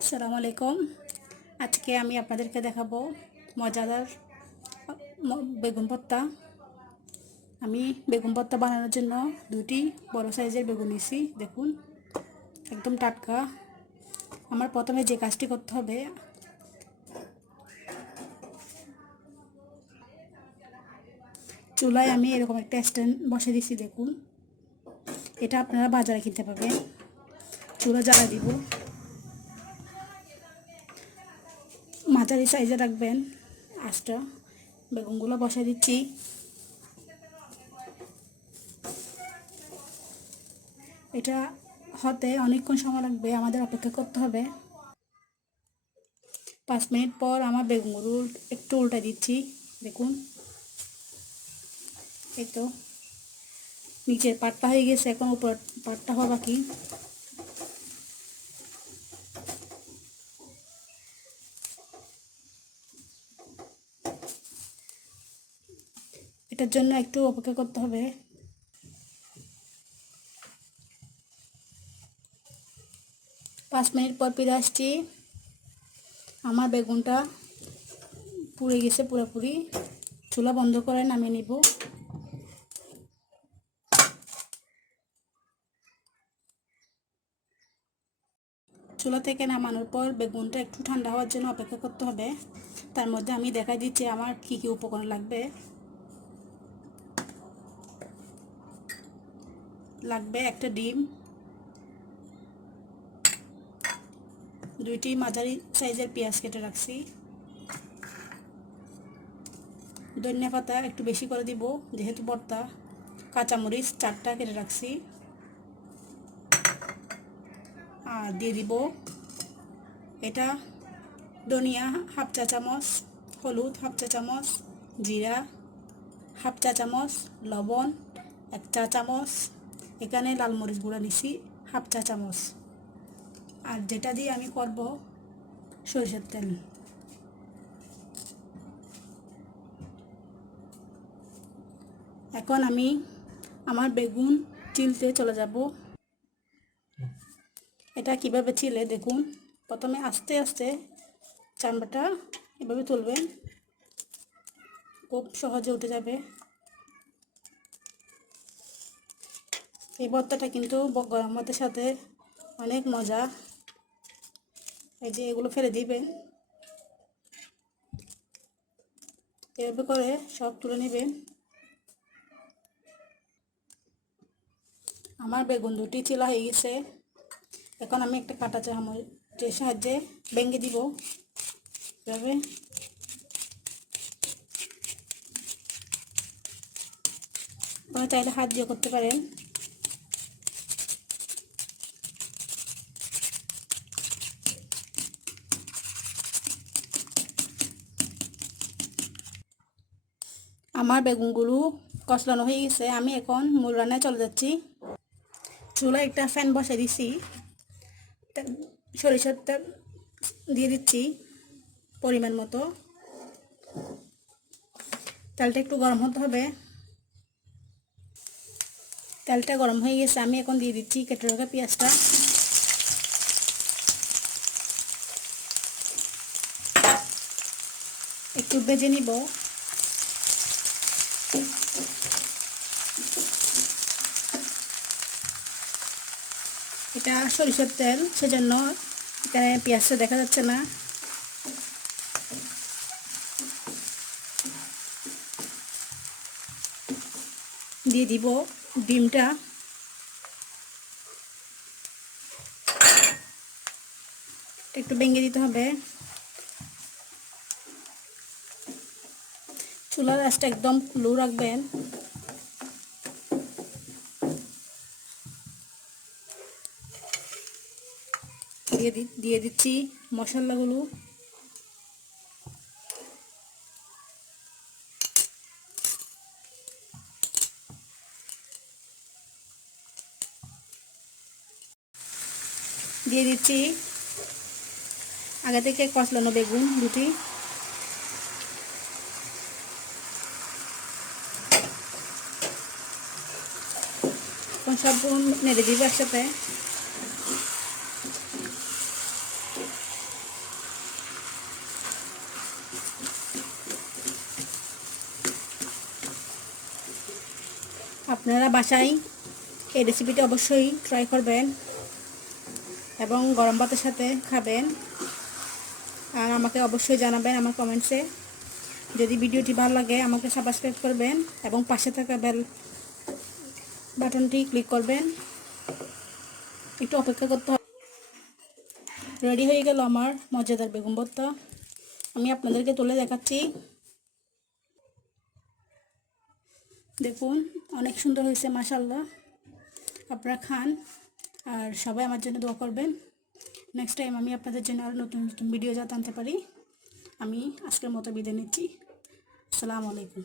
আসসালামু আলাইকুম। আজকে আমি আপনাদেরকে দেখাবো মজাদার বেগুন ভর্তা। আমি বেগুন ভর্তা বানানোর জন্য দুটি বড় সাইজের বেগুন নিয়েছি। দেখুন, একদম টাটকা। আমার প্রথমে যে কাজটি করতে হবে, চুলায় আমি এরকম একটা স্ট্যান্ড বসে দিয়েছি। দেখুন, এটা আপনারা বাজারে কিনতে পাবেন। চুলা জ্বালা দিব, মাঝারি সাইজে রাখবেন আঁচটা। বেগুনগুলো বসে দিচ্ছি। এটা হতে অনেকক্ষণ সময় লাগবে, আমাদের অপেক্ষা করতে হবে। 5 মিনিট পর আমার বেগুনগুলো একটু উল্টে দিচ্ছি। দেখুন, এই তো নিচের পাটটা হয়ে গেছে, এখন উপর পাটটা হওয়া বাকি। এটার জন্য একটু অপেক্ষা করতে হবে। পাঁচ মিনিট পর ফিরে আসছি। আমার বেগুনটা পুড়ে গেছে পুরোপুরি। চুলা বন্ধ করে নামিয়ে নিব। চুলা থেকে নামানোর পর বেগুনটা একটু ঠান্ডা হওয়ার জন্য অপেক্ষা করতে হবে। তার মধ্যে আমি দেখাই দিচ্ছি আমার কি কি উপকরণ লাগবে। লাগবে একটা ডিম, দুইটি মাঝারি সাইজের পেঁয়াজ কেটে রাখছি, ধনিয়া পাতা একটু বেশি করে দিব যেহেতু ভর্তা, কাঁচামরিচ 4টা কেটে রাখছি, আর দিয়ে দিব এটা ধনিয়া হাফ চা চামচ, হলুদ হাফ চা চামচ, জিরা হাফ চা চামচ, লবণ 1 চা চামচ, এখানে লাল মরিচ গুঁড়া নিছি হাফ চা চামচ, আর যেটা দিয়ে আমি করব সরিষার তেল। এখন আমি আমার বেগুন চিলতে চলে যাব। এটা কিভাবে চিলে দেখুন। প্রথমে আস্তে আস্তে চামড়াটা এভাবে তুলবেন, খুব সহজে উঠে যাবে। এই ভর্তাটা কিন্তু গরম ভাতের সাথে অনেক মজা। এই যে এগুলো ফেলে দিবেন, এভাবে করে সব তুলে নেবেন। আমার বেগুন দুটি চিলা হয়ে গেছে। এখন আমি একটা কাঁটা চামচের সাহায্যে ভেঙে দিব এভাবে। আপনারা চাইলে হাত দিয়ে করতে পারেন। আমার বেগুনগুলো কষলানো হয়ে গেছে। আমি এখন মূল রান্নায় চলে যাচ্ছি। চুলায় একটা ফ্যান বসে দিছি, সরিষার তেল দিয়ে দিচ্ছি পরিমাণ মতো। তেলটা একটু গরম হতে হবে। তেলটা গরম হয়ে গেছে, আমি এখন দিয়ে দিচ্ছি কেটে রাখা পেঁয়াজটা। একটু ভেজে নিব। এটা সরিষার তেল, সেজন্য এখানে পেঁয়াজটা দেখা যাচ্ছে না। দিয়ে দিব ডিমটা। একটু ভেঙে দিতে হবে। চুলার আঁচটা একদম লো রাখবেন। দিয়ে দিচ্ছি মশলাগুলো। দিয়ে দিচ্ছি আগে থেকে কষলানো বেগুন দুটি। সব নেড়ে দিব একসাথে। আপনারা বাসায় এই রেসিপিটি অবশ্যই ট্রাই করবেন এবং গরম ভাতের সাথে খাবেন। আর আমাকে অবশ্যই জানাবেন আমার কমেন্টসে। যদি ভিডিওটি ভালো লাগে আমাকে সাবস্ক্রাইব করবেন এবং পাশে থাকা বেল বাটনটি ক্লিক করবেন। একটু অপেক্ষা করতে হবে। রেডি হয়ে গেল আমার মজাদার বেগুন ভর্তা। আমি আপনাদেরকে তুলে দেখাচ্ছি। দেখুন অনেক সুন্দর হয়েছে মাশাআল্লাহ। আপনারা খান আর সবাই আমার জন্য দোয়া করবেন। নেক্সট টাইম আমি আপনাদের জন্য আরও নতুন নতুন ভিডিও যাতে আনতে পারি। আমি আজকের মতো বিদায় নিচ্ছি। আসসালামু আলাইকুম।